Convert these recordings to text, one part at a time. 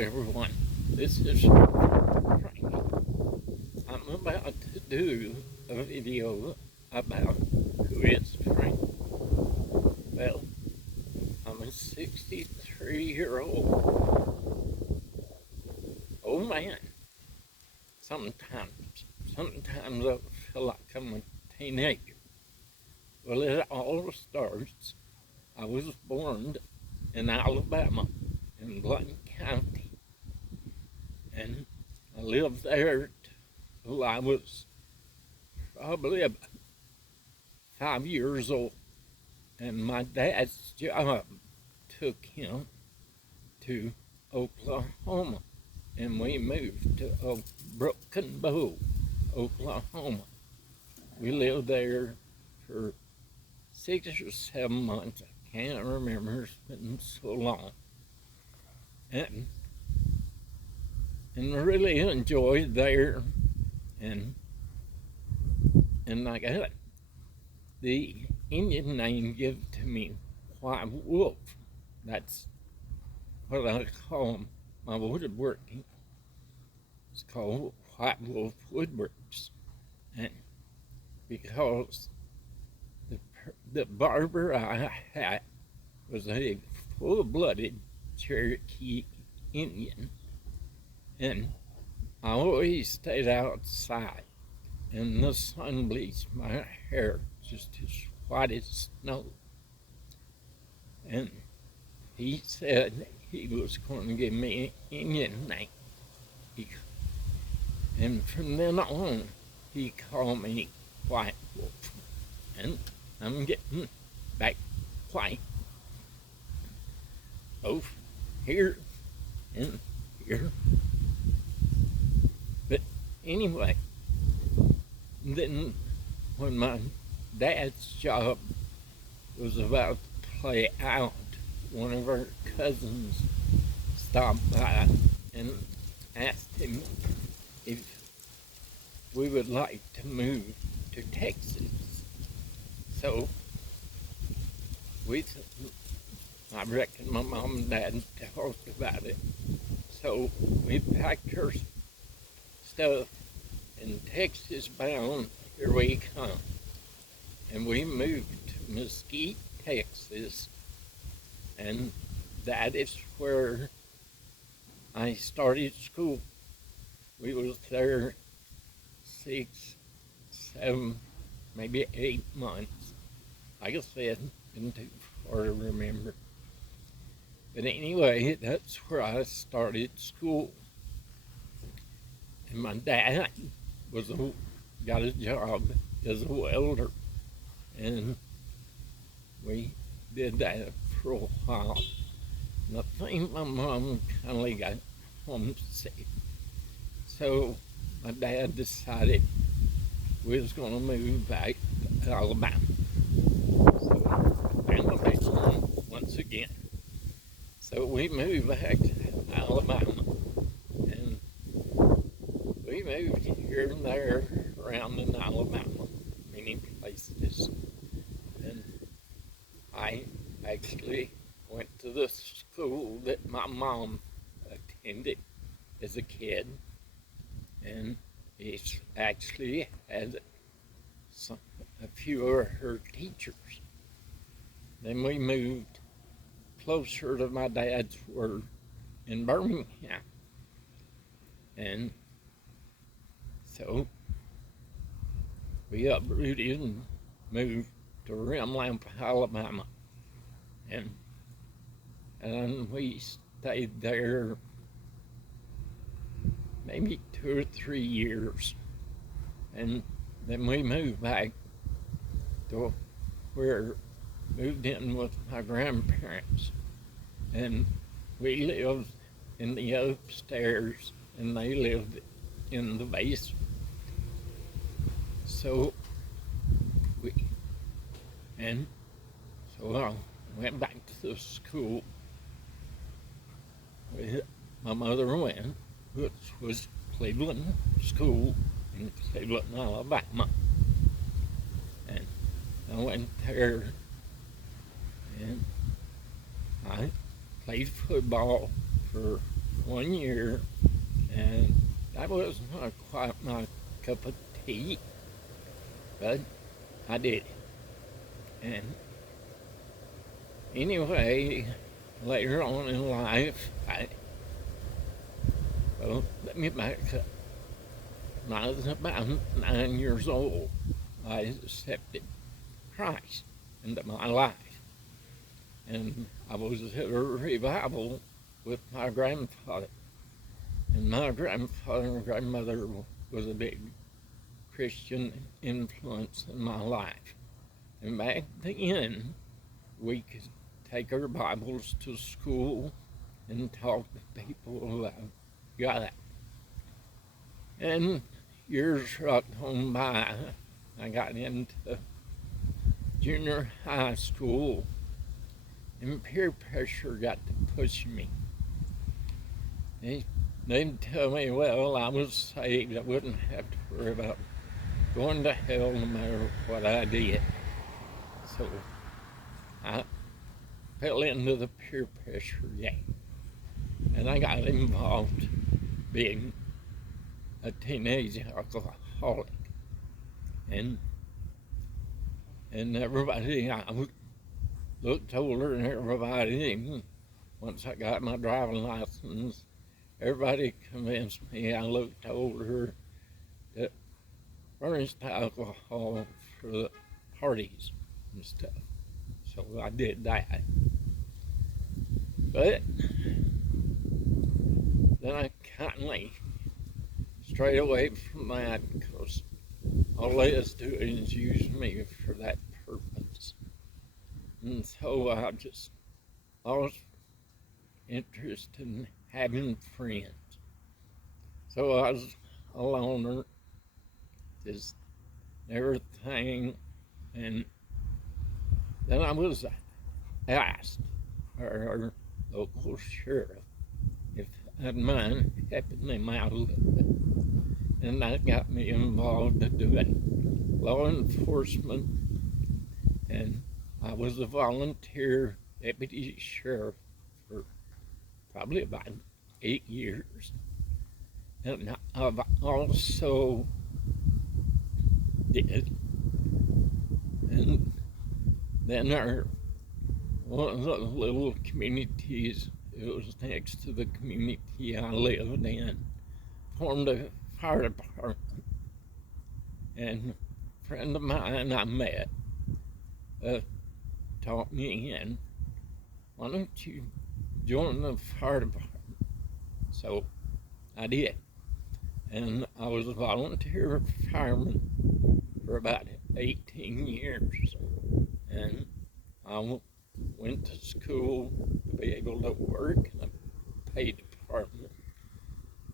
everyone. This is Frankie. I'm about to do a video about who is Frankie. Well, I'm a 63-year-old old man. Sometimes I feel like I'm a teenager. Well, it all starts. I was born in Alabama, in Blount County, and I lived there till I was probably about 5 years old. And my dad's job took him to Oklahoma, and we moved to Broken Bow, Oklahoma. We lived there for 6 or 7 months. I can't remember, it's been so long. And really enjoyed there, and I got the Indian name given to me, White Wolf. That's what I call my woodworking. It's called White Wolf Woodworks. And because the barber I had was a full-blooded Cherokee Indian, and I always stayed outside, and the sun bleached my hair just as white as snow. And he said he was going to give me an Indian name. And from then on, he called me White Wolf. And I'm getting back white, both here and here. But anyway, then when my dad's job was about to play out, one of our cousins stopped by and asked him if we would like to move to Texas. So I reckon my mom and dad talked about it. So we packed our stuff, and Texas bound, here we come. And we moved to Mesquite, Texas, and that is where I started school. We was there 6, 7, maybe 8 months. Like I said, been too far to remember. But anyway, that's where I started school. And my dad got a job as a welder, and we did that for a while. And I think my mom kind of got homesick, so my dad decided we was going to move back to Alabama. So Alabama once again. So we moved back to Alabama, and we moved here and there around in Alabama, many places. And I actually went to the school that my mom attended as a kid, and it actually had a few of her teachers. Then we moved closer to my dad's work in Birmingham, and so we uprooted and moved to Rimlamp, Alabama, and we stayed there maybe 2 or 3 years, and then we moved back to moved in with my grandparents, and we lived in the upstairs, and they lived in the basement. So I went back to the school my mother went, which was Cleveland School in Cleveland, Alabama. And I went there, and I played football for one year, and that was not quite my cup of tea, but I did it. And anyway, later on in life, let me back up. When I was about 9 years old, I accepted Christ into my life. And I was at a revival with my grandfather. And my grandfather and grandmother was a big Christian influence in my life. And back then, we could take our Bibles to school and talk to people about God. And years rocked on by. I got into junior high school, and peer pressure got to push me. They'd tell me, well, I was saved. I wouldn't have to worry about going to hell no matter what I did. So I fell into the peer pressure game. And I got involved being a teenage alcoholic. And everybody, I looked older than everybody. And once I got my driving license, everybody convinced me I looked older, that furnished alcohol for the parties and stuff. So I did that. But then I kindly strayed away from that because all they was doing is use me for that purpose. And so I just lost interest in having friends. So I was a loner, just everything. And then I was asked our local sheriff if I'd mind helping him out a little bit. And that got me involved in doing law enforcement. And I was a volunteer deputy sheriff for probably about 8 years. And I've also did, and then one of the little communities, it was next to the community I lived in, formed a fire department. And a friend of mine I met taught me in, why don't you join the fire department? So I did. And I was a volunteer fireman for about 18 years. And I went to school to be able to work in a paid department.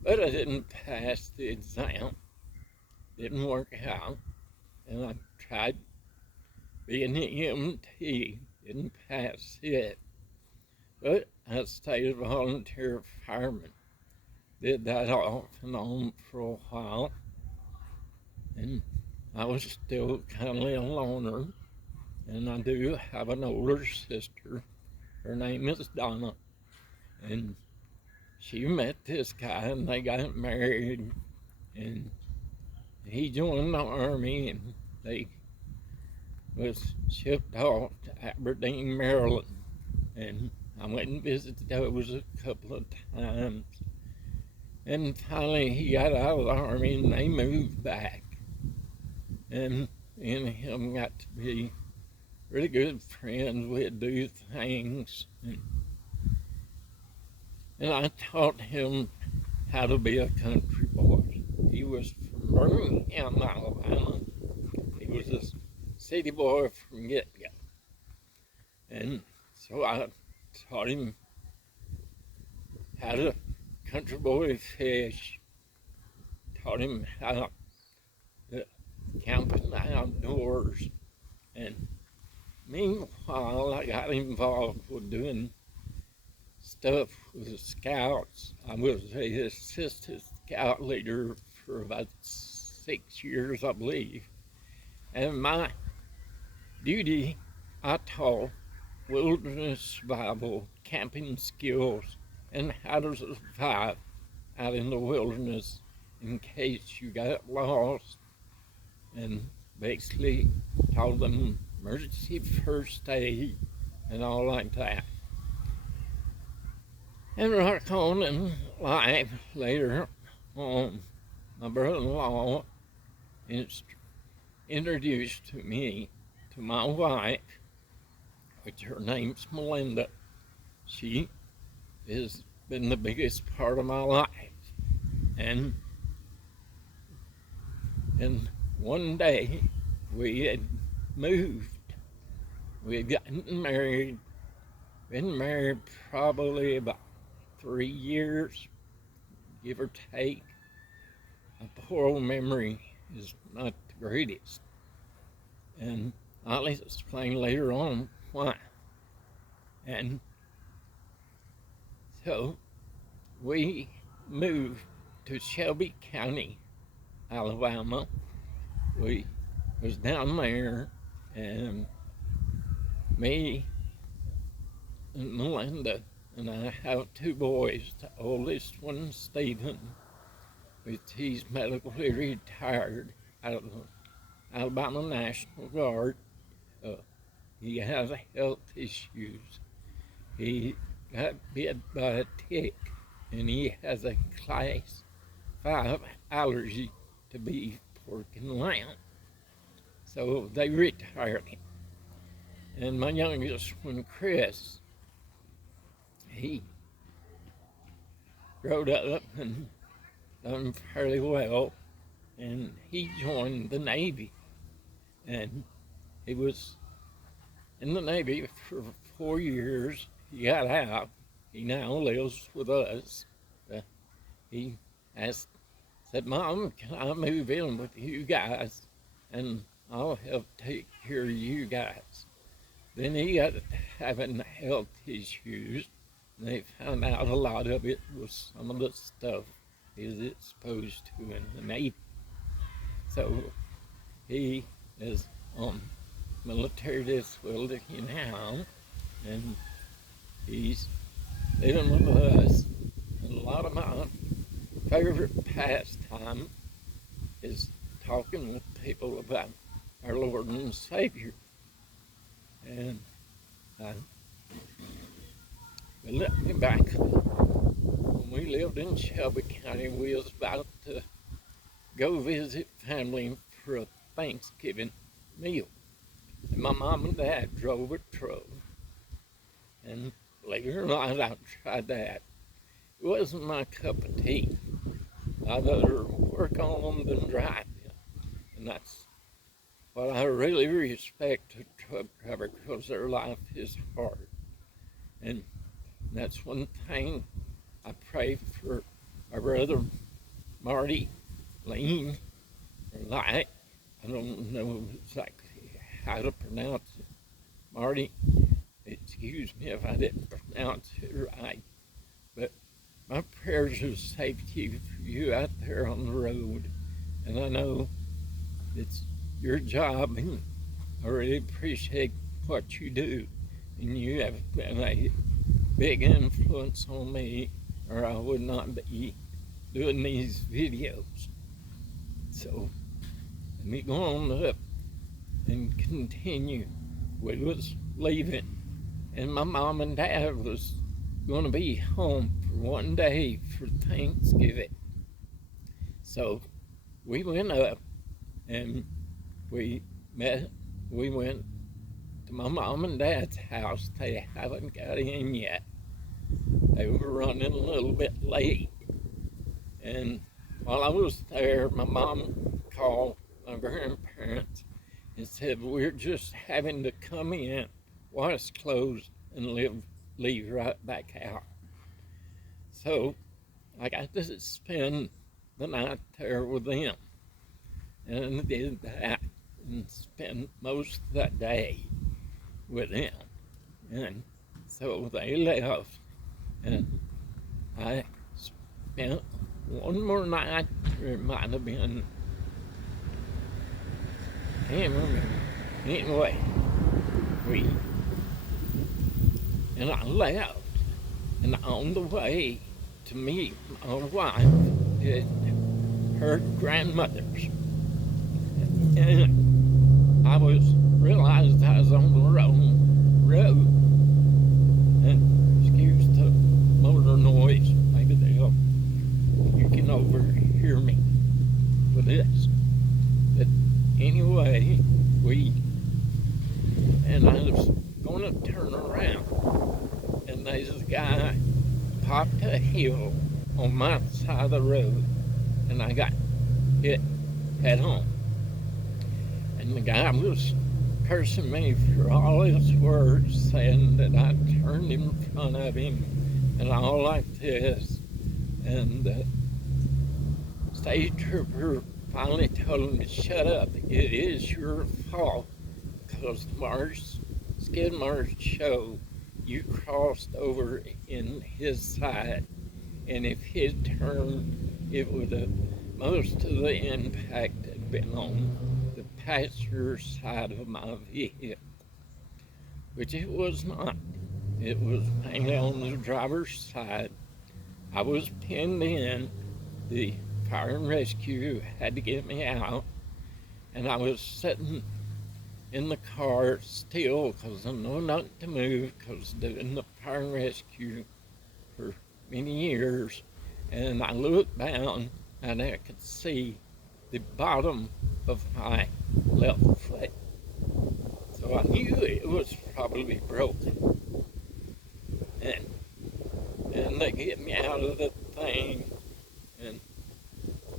But I didn't pass the exam. Didn't work out. And I tried being an EMT. Didn't pass it. But I stayed a volunteer fireman. Did that off and on for a while. And I was still kind of a loner. And I do have an older sister. Her name is Donna. And she met this guy and they got married. And he joined the army and they was shipped off to Aberdeen, Maryland. And I went and visited those a couple of times. And finally he got out of the army and they moved back. And me and him got to be really good friends. We'd do things. And I taught him how to be a country boy. He was from Birmingham, Alabama. He was a city boy from get-go. And so I taught him how to country boy fish, taught him how to camp in the outdoors. And meanwhile, I got involved with doing stuff with the scouts. I was the assistant scout leader for about 6 years, I believe. And my duty, I taught wilderness survival, camping skills, and how to survive out in the wilderness in case you got lost, and basically taught them emergency first aid and all like that. And right on in life later on, my brother-in-law introduced to me to my wife, which her name's Melinda. She has been the biggest part of my life. And one day we had moved. We had gotten married, been married probably about 3 years, give or take. My poor old memory is not the greatest. And I'll explain later on why. And so we moved to Shelby County, Alabama. We was down there, and me and Melinda and I have 2 boys. The oldest one, Stephen, which he's medically retired out of the Alabama National Guard. He has health issues. He got bit by a tick, and he has a class 5 allergy to beef, pork, and lamb. So they retired him. And my youngest one, Chris, he growed up and done fairly well, and he joined the Navy. And he was in the Navy for 4 years. He got out. He now lives with us. He said, "Mom, can I move in with you guys? And I'll help take care of you guys." Then he got having health issues, and they found out a lot of it was some of the stuff he was exposed to in the Navy. So he is on military disability now, and he's living with us. And a lot of my favorite pastime is talking with people about our Lord and Savior. And let me back up. When we lived in Shelby County, we was about to go visit family for a Thanksgiving meal. And my mom and dad drove a truck. And believe it or not, I tried that. It wasn't my cup of tea. I'd rather work on them than drive them. And that's what I really respect a truck driver, because their life is hard. And that's one thing I pray for our brother Marty Lean, or Light. I don't know exactly how to pronounce it. Marty, excuse me if I didn't pronounce it right, but my prayers of safety for you out there on the road. And I know it's your job, and I really appreciate what you do. And you have been a big influence on me, or I would not be doing these videos. So let me go on up and continue. We was leaving, and my mom and dad was going to be home for one day for Thanksgiving. So we went up, and we went to my mom and dad's house. They haven't got in yet. They were running a little bit late. And while I was there, my mom called my grandparents and said, "We're just having to come in, wash clothes, and leave right back out." So I got to spend the night there with them. And I did that and spent most of that day with them. And so they left, and I spent one more night. It might have been, I can't remember. Anyway, and I left, And on the way to meet my wife at her grandmother's, and I realized I was on the wrong road. And excuse the motor noise. Maybe you can overhear me with this. But anyway, and I was going to turn around, and there's a guy popped a hill on my side of the road, and I got hit head on. And the guy was cursing me for all his words, saying that I turned in front of him and all like this. And the state trooper finally told him to shut up. It is your fault because the skid marks show you crossed over in his side. And if he'd turned, it would have, most of the impact had been on the passenger side of my vehicle, which it was not. It was mainly on the driver's side. I was pinned in. The fire and rescue had to get me out, and I was sitting in the car still because I know not to move because doing the fire and rescue for many years. And I looked down and I could see the bottom of my left foot. So I knew it was probably broken. And they get me out of the thing, and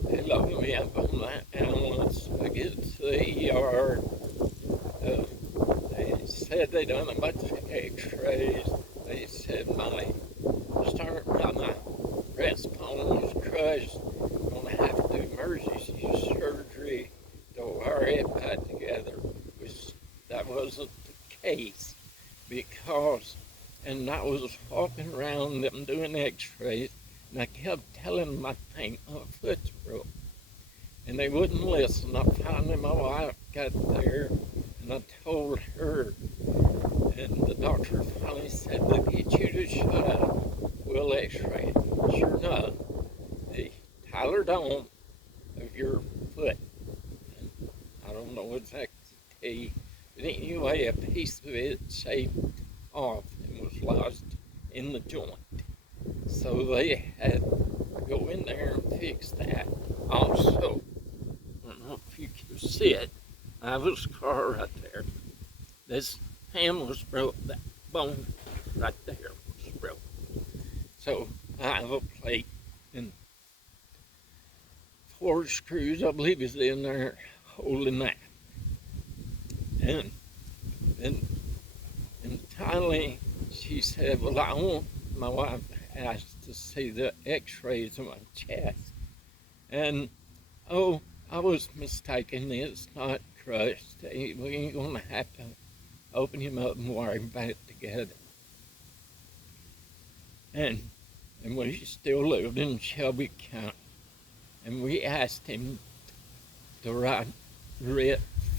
they loaded me up on that ambulance. I get to the ER. They said they done a bunch of x-rays. They said my breastbone was crushed. Gonna have to do emergency surgery to wire it back together, which that wasn't the case because, and I was walking around them doing x-rays, and I kept telling them I think my foot's broke. And they wouldn't listen. I finally, my wife got there, and I told her, and the doctor finally said, "They'll get you to shut up. We'll x-ray it." Sure enough, the Tyler dome of your foot, and I don't know exactly to tell you, but anyway, a piece of it shaved off and was lodged in the joint. So they had to go in there and fix that. Also, I don't know if you can see it, I have a scar right there. This hand was broke, that bone right there was broke. So I have a plate and 4 screws, I believe, is in there holding that. And finally she said, well, my wife asked to see the x-rays of my chest. And oh, I was mistaken, it's not crushed. We ain't gonna have to open him up and wire him back together. And we still lived in Shelby County. And we asked him to write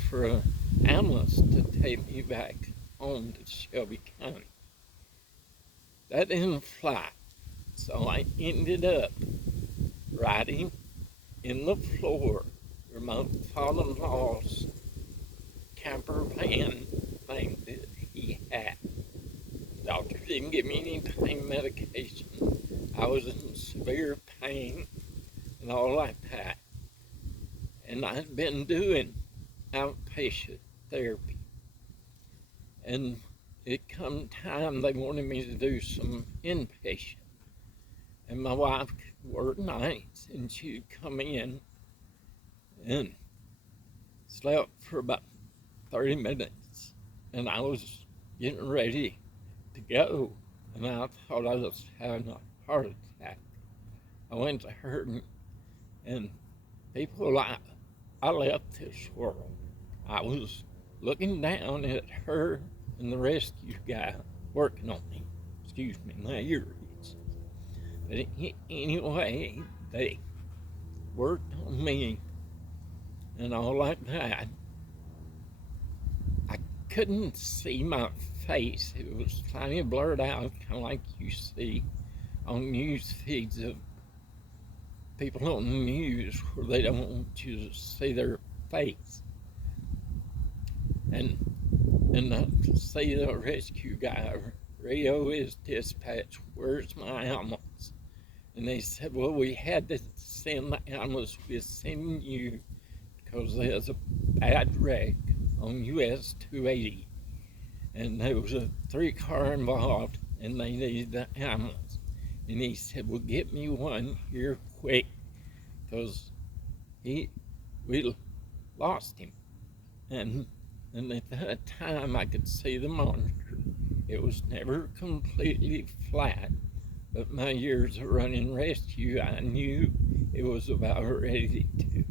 for an ambulance to take me back home to Shelby County. That didn't fly. So I ended up riding in the floor where my father-in-law's camper van thing that he had. The doctor didn't give me any pain medication. I was in severe pain and all like that. And I'd been doing outpatient therapy. And it come time they wanted me to do some inpatient. And my wife could work nights, and she'd come in and slept for about 30 minutes. And I was getting ready to go, and I thought I was having a heart attack. I went to her, and people, I left this world. I was looking down at her and the rescue guy working on me. Excuse me, my ear reads. But anyway, they worked on me and all like that. I couldn't see my face. It was kind of blurred out, kind of like you see on news feeds of people on the news where they don't want you to see their face. And I say to the rescue guy, radio is dispatch, where's my animals? And they said, well, we had to send the animals, we're sending you because there's a bad wreck on US 280. And there was a 3-car involved, and they needed the animals. And he said, well, get me one here quick, because we lost him. And at that time, I could see the monitor. It was never completely flat, but my years of running rescue, I knew it was about ready to.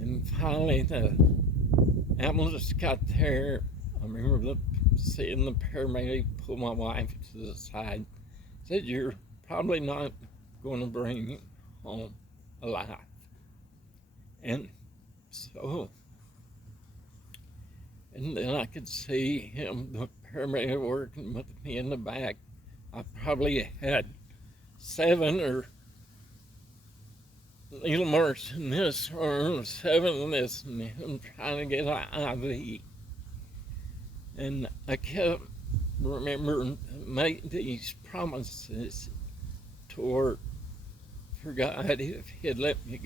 And finally, the ambulance got there. I remember seeing the paramedic pull my wife to the side, said, you're probably not going to bring him home alive. And so, and then I could see him, the paramedic, working with me in the back. I probably had 7 or needle marks in this arm, 7 in this, and him trying to get an IV. And I kept remembering to make these promises toward for God if He'd let me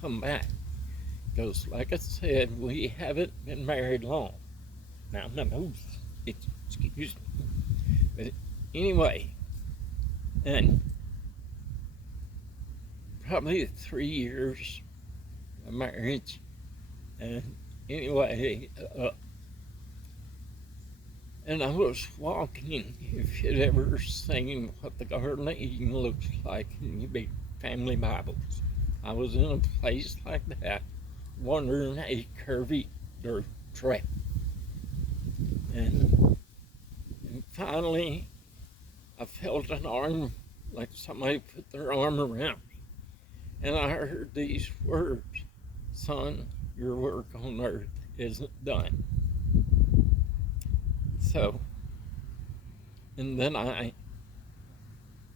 come back. Because, like I said, we haven't been married long. Now, no, excuse me. But anyway, and probably 3 years of marriage. And anyway, and I was walking, if you'd ever seen what the Garden of Eden looks like in your big family Bibles. I was in a place like that, wandering a curvy dirt trail. And finally, I felt an arm, like somebody put their arm around me. And I heard these words, son, your work on earth isn't done. So, and then I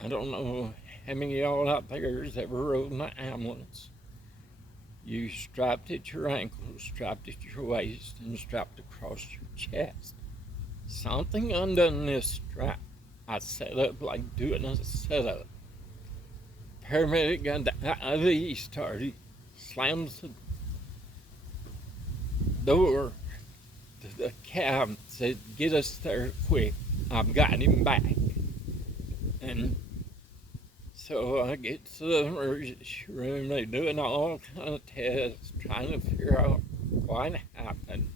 don't know how many of y'all out there has ever rode in an ambulance. You strapped at your ankles, strapped at your waist, and strapped across your chest. Something undone this strap. I set up like doing a setup. Paramedic got the IV started, slams the door to the cab, said, get us there quick. I've got him back. And so I get to the emergency room, they're doing all kind of tests, trying to figure out what happened.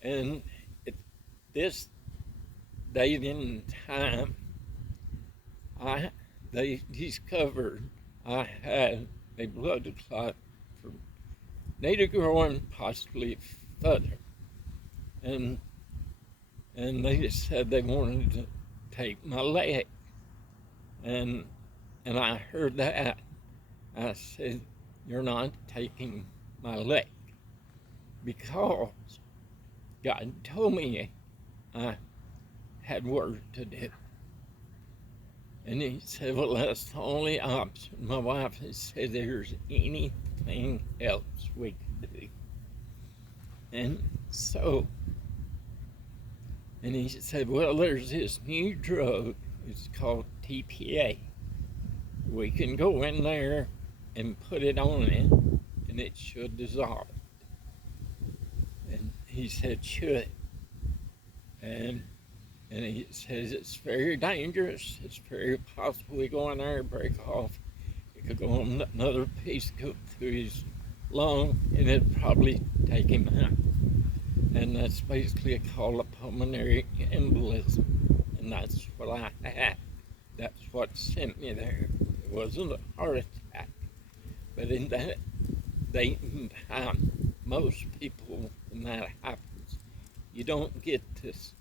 And at this date and time, they discovered I had a blood clot from native growing, possibly further. And they just said they wanted to take my leg. And I heard that. I said, you're not taking my leg. Because God told me I had work to do. And he said, well, that's the only option. My wife has said there's anything else we could do. And so, and he said, well, there's this new drug. It's called TPA. We can go in there and put it on it, and it should dissolve. And he said, should. And he says it's very dangerous. It's very possible we go in there and break off. It could go on another piece, go through his lung, and it'd probably take him out. And that's basically called a pulmonary embolism. And that's what I had. That's what sent me there. It wasn't a heart attack. But in that date and time, most people, when that happens, you don't get this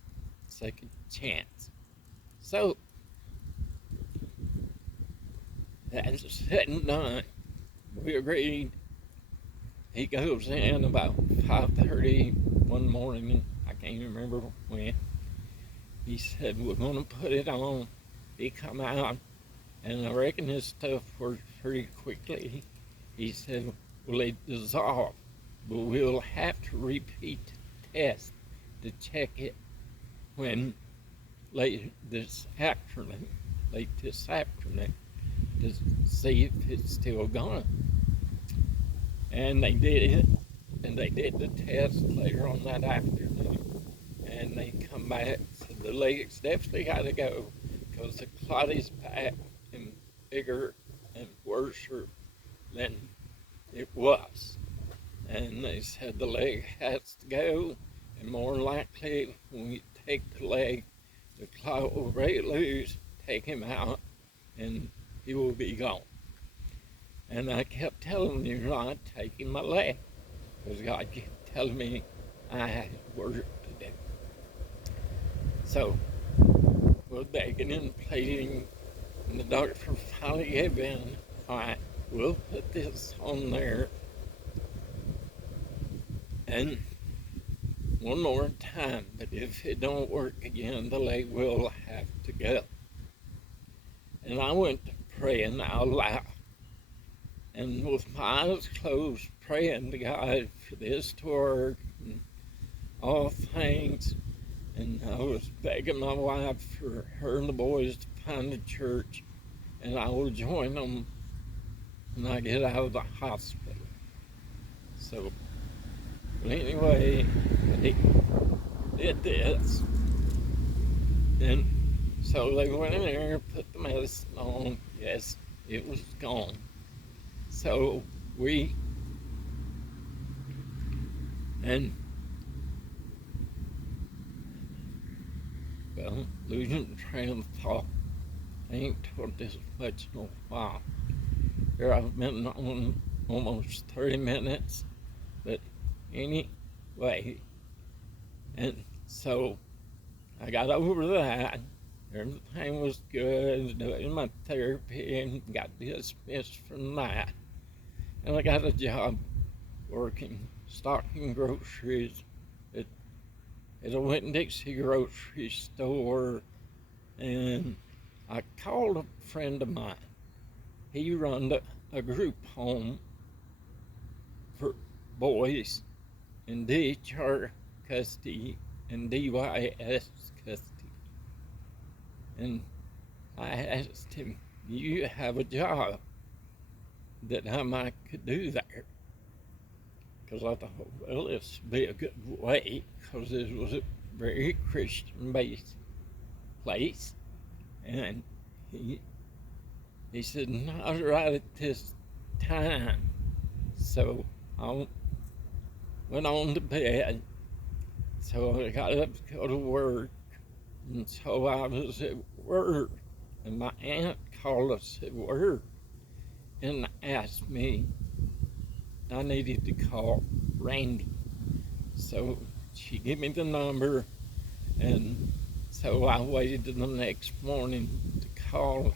second chance. So, that's said and done. We agreed. He goes in about 5:30 one morning, I can't remember when. he said, we're going to put it on. He come out, and I reckon his stuff worked pretty quickly. He said, well, it dissolved, but we'll have to repeat the test to check it when late this afternoon, to see if it's still gone. And they did it, and they did the test later on that afternoon, and they come back, said the leg's definitely got to go, because the clot is back and bigger and worse than it was. And they said the leg has to go, and more likely when we take the leg, the clot will break loose, take him out, and he will be gone. And I kept telling him, you're not taking my leg, because God kept telling me I had work to do. So we're begging and pleading, and the doctor finally gave in. All right, we'll put this on there, and one more time, but if it don't work again, the leg will have to go. And I went to praying out loud, and with my eyes closed, praying to God for this to work and all things. And I was begging my wife for her and the boys to find a church, and I will join them when I get out of the hospital. So, but anyway, they did this. And so they went in there, put the medicine on. Yes, it was gone. So losing train of thought. I ain't told this much in a while. Here I've been on almost 30 minutes, but anyway, and so I got over that. Everything was good, doing my therapy, and got dismissed from that. And I got a job working, stocking groceries at a Winn-Dixie grocery store. And I called a friend of mine. He run a group home for boys in DHR custody and DYS custody. And I asked him, do you have a job that I might could do there? Because I thought, well, this would be a good way, because this was a very Christian-based place. And he said, not right at this time. So I went on to bed. So I got up to go to work. And so I was at work, and my aunt called us at work and asked me I needed to call Randy. So she gave me the number, and so I waited till the next morning to call him.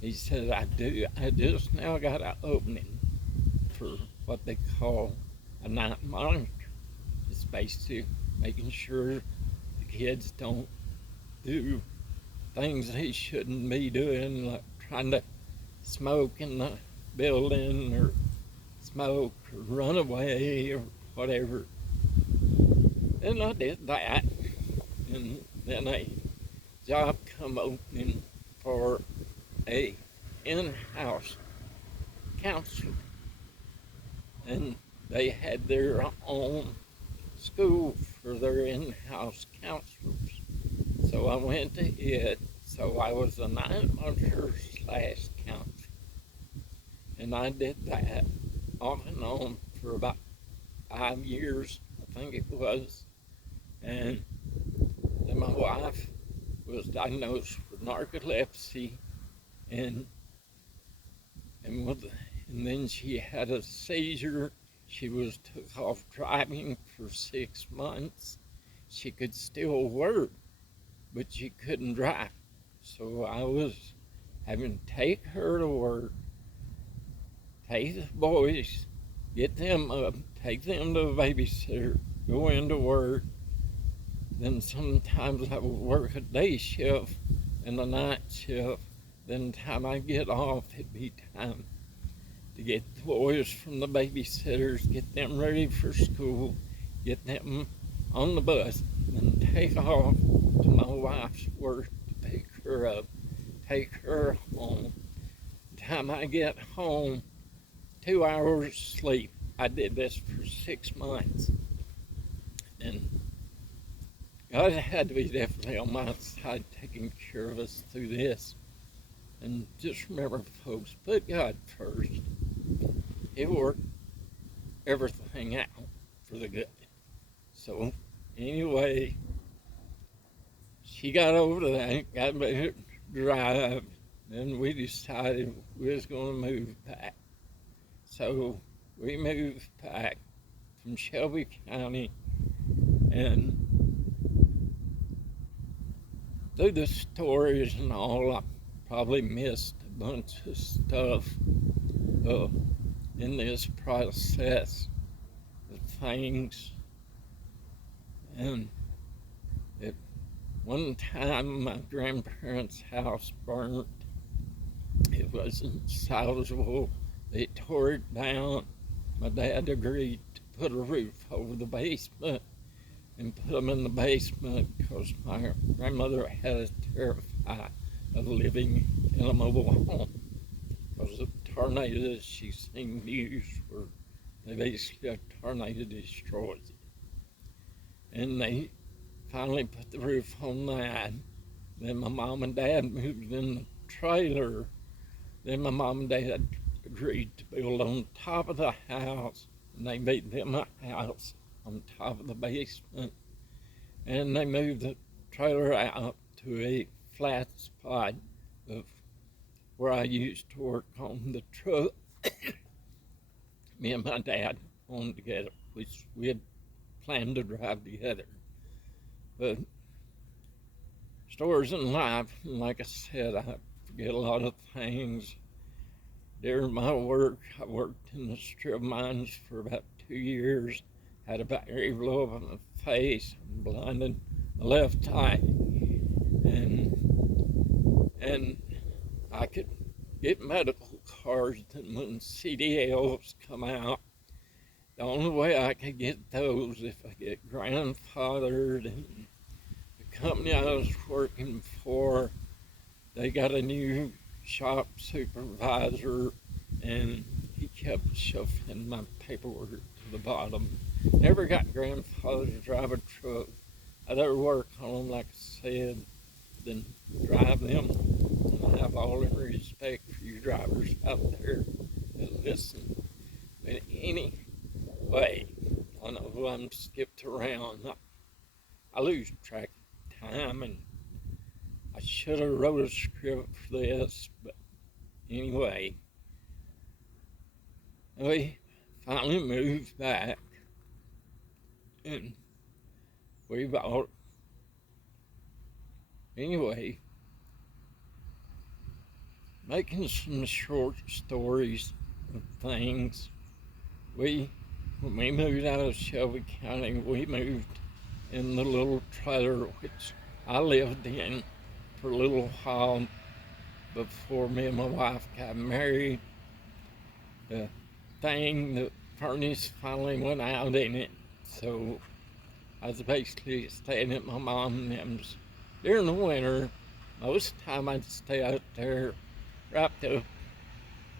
He said, I just now got an opening for what they call a night monitor. It's basically making sure the kids don't do things they shouldn't be doing, like trying to smoke in the building or smoke or run away or whatever. And I did that. And then a job come opening for a in-house counselor. And they had their own school for their in-house counselors. So I went to it. So I was a night monitor / counselor. And I did that off and on for about 5 years, I think it was. And then my wife was diagnosed with narcolepsy, and then she had a seizure. She was took off driving for 6 months. She could still work, but she couldn't drive. So I was having to take her to work, take the boys, get them up, take them to the babysitter, go into work, Then sometimes I would work a day shift and a night shift. Then the time I get off, it'd be time to get the boys from the babysitters, get them ready for school, get them on the bus, and take off to my wife's work to pick her up, take her home. The time I get home, 2 hours sleep. I did this for 6 months. And God had to be definitely on my side taking care of us through this. And just remember, folks, put God first. He'll work everything out for the good. So, anyway, she got over that, got me to drive, and we decided we was going to move back. So, we moved back from Shelby County, and through the stories and all, I probably missed a bunch of stuff uh, in this process of things. And at one time, my grandparents' house burned. It wasn't salvageable. They tore it down. My dad agreed to put a roof over the basement and put them in the basement because my grandmother had a terrified of living in a mobile home. Because of tornadoes, she's seen news where they basically a tornado destroys it. And they finally put the roof on that. Then my mom and dad moved in the trailer. Then my mom and dad agreed to build on top of the house, and they made them a house on top of the basement. And they moved the trailer out to a flat spot of where I used to work on the truck. Me and my dad owned together, which we had planned to drive together. But stories in life, and like I said, I forget a lot of things. During my work, I worked in the strip mines for about 2 years. Had a battery blow up in my face, blinded my left eye, and I could get medical cards. And when CDLs come out, the only way I could get those if I get grandfathered. And the company I was working for, they got a new shop supervisor, and he kept shuffling my paperwork to the bottom. Never got grandfather to drive a truck. I'd rather work on them, like I said, than drive them. And I have all the respect for you drivers out there that listen. But anyway, I know I'm skipped around. I lose track of time, and I should have wrote a script for this, but anyway, we finally moved back, and we bought. Anyway, making some short stories of things. When we moved out of Shelby County, we moved in the little trailer which I lived in for a little while before me and my wife got married. The furnace finally went out in it, so I was basically staying at my mom and them's during the winter. Most of the time I'd stay out there wrapped up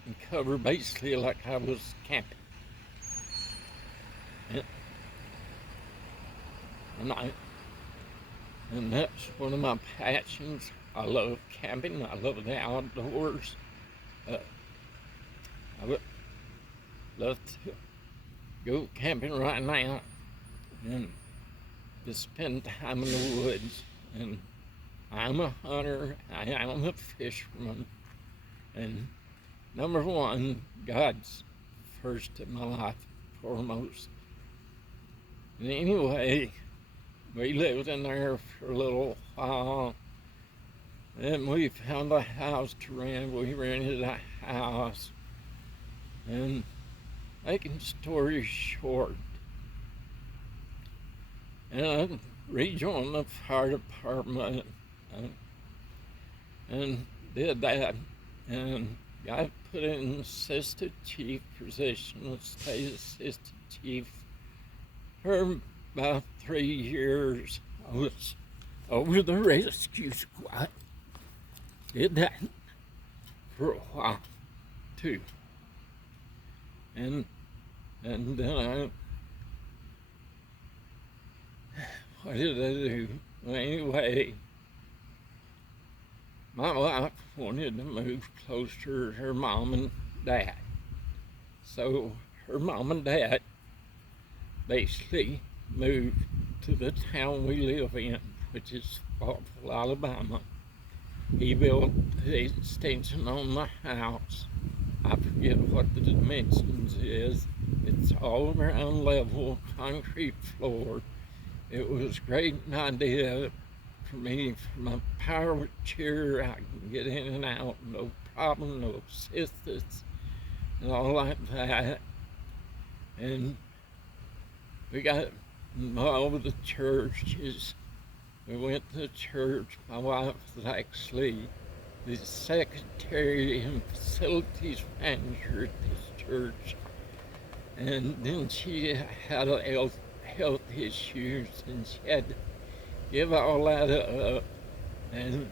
and covered basically like I was camping. And that's one of my passions. I love camping. I love the outdoors. I would love to go camping right now and just spend time in the woods. And I'm a hunter. I am a fisherman. And number one, God's first in my life, foremost. And anyway, we lived in there for a little while. Then we found a house to rent. We rented a house. And making stories short, and rejoined the fire department and did that, and got put in assistant chief position, stayed assistant chief for about 3 years. I was over the rescue squad. Did that for a while too. And then what did I do? Well, anyway, my wife wanted to move closer to her mom and dad. So her mom and dad basically moved to the town we live in, which is Faultville, Alabama. He built the extension on the house. I forget what the dimensions is. It's all ground level, concrete floor. It was a great idea for me, for my power chair. I can get in and out, no problem, no assistance, and all like that. And we got involved with the churches. We went to church. My wife was actually the secretary and facilities manager at this church. And then she had health issues, and she had to give all that up. And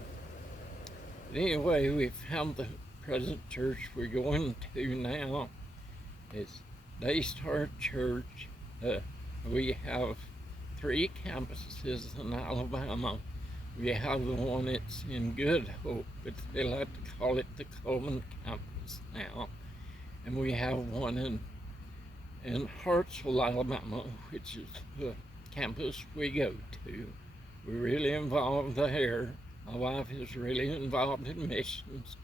anyway, we found the present church we're going to now. It's Daystar Church. We have 3 campuses in Alabama. We have the one that's in Good Hope, but they like to call it the Coleman campus now. And we have one in Hartsville, Alabama, which is the campus we go to. We're really involved there. My wife is really involved in missions.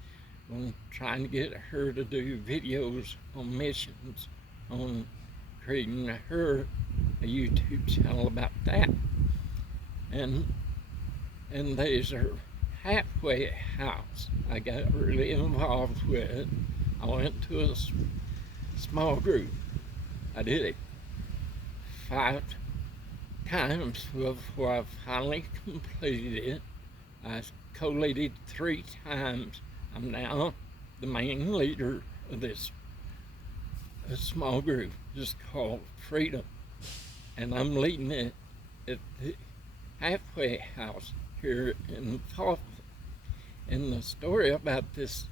I'm trying to get her to do videos on missions, on creating her a YouTube channel about that. And there's her halfway house I got really involved with. I went to a small group. I did it 5 times before I finally completed it. I co-leaded 3 times. I'm now the main leader of this small group. It's called Freedom. And I'm leading it at the halfway house here in Faultville. And the story about this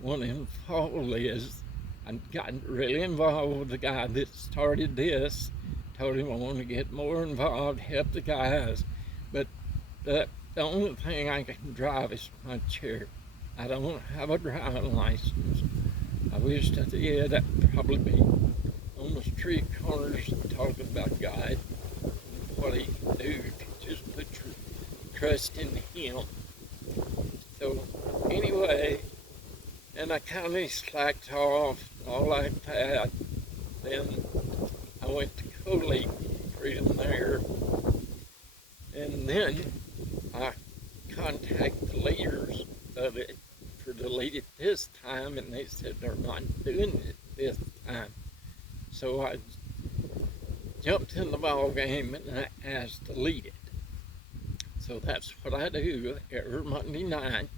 one in Faultville is I got really involved with the guy that started this. Told him I want to get more involved, help the guys. But the only thing I can drive is my chair. I don't have a driving license. I wish I did. I'd probably be on the street corners talking about God and what He can do if you just put your trust in Him. So anyway, and I kind of slacked off, all like that. Then I went to co-lead Freedom there, and then I contacted the leaders of it for to lead it this time, and they said they're not doing it this time. So I jumped in the ball game and I asked to lead it. So that's what I do every Monday night.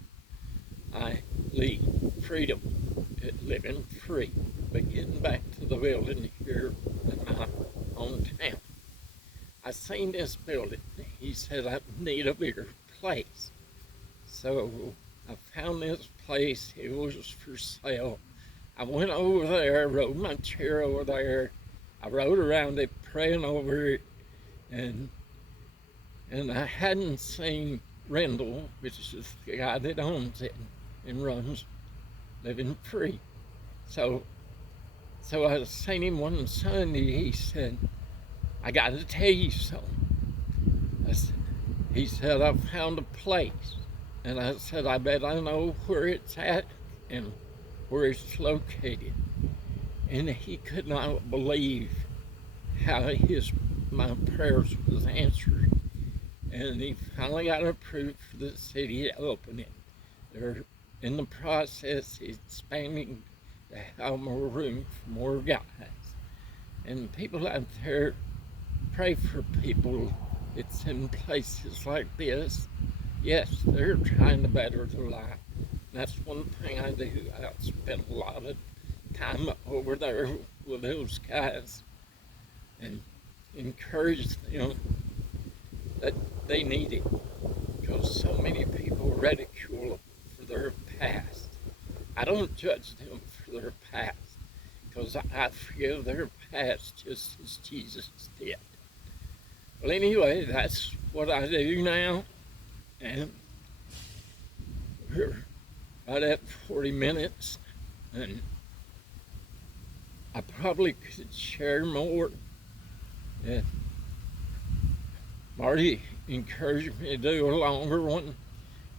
I lead Freedom at Living Free, but getting back to the building here in my hometown. I seen this building. He said I need a bigger place. So I found this place. It was for sale. I went over there, rode my chair over there. I rode around it, praying over it, and I hadn't seen Rendell, which is the guy that owns it and runs Living Free. So I seen him one Sunday. He said, I got to tell you something. He said, I found a place. And I said, I bet I know where it's at and where it's located. And he could not believe how my prayers was answered. And he finally got approved for the city to open it. They're in the process expanding to have more room for more guys. And people out there, pray for people It's in places like this. Yes, they're trying to better their life. That's one thing I do. I spend a lot of time over there with those guys and encourage them that they need it. Because so many people ridicule them for their past. I don't judge them for their past because I forgive their past just as Jesus did. Well, anyway, that's what I do now, and we're right at 40 minutes, and I probably could share more. And Marty encouraged me to do a longer one.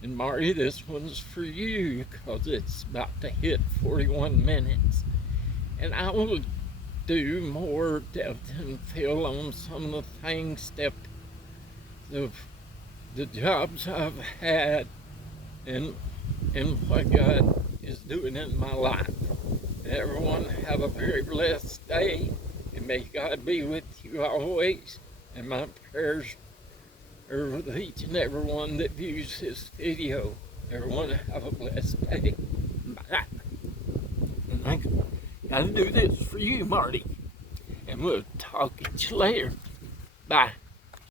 And Marty, this one's for you because it's about to hit 41 minutes. And I will do more depth and fill on some of the things that the jobs I've had and what God is doing in my life. Everyone have a very blessed day, and may God be with you always. And my prayers are with each and every one that views this video. Everyone have a blessed day. Bye. And I gotta do this for you, Marty. And we'll talk at you later. Bye.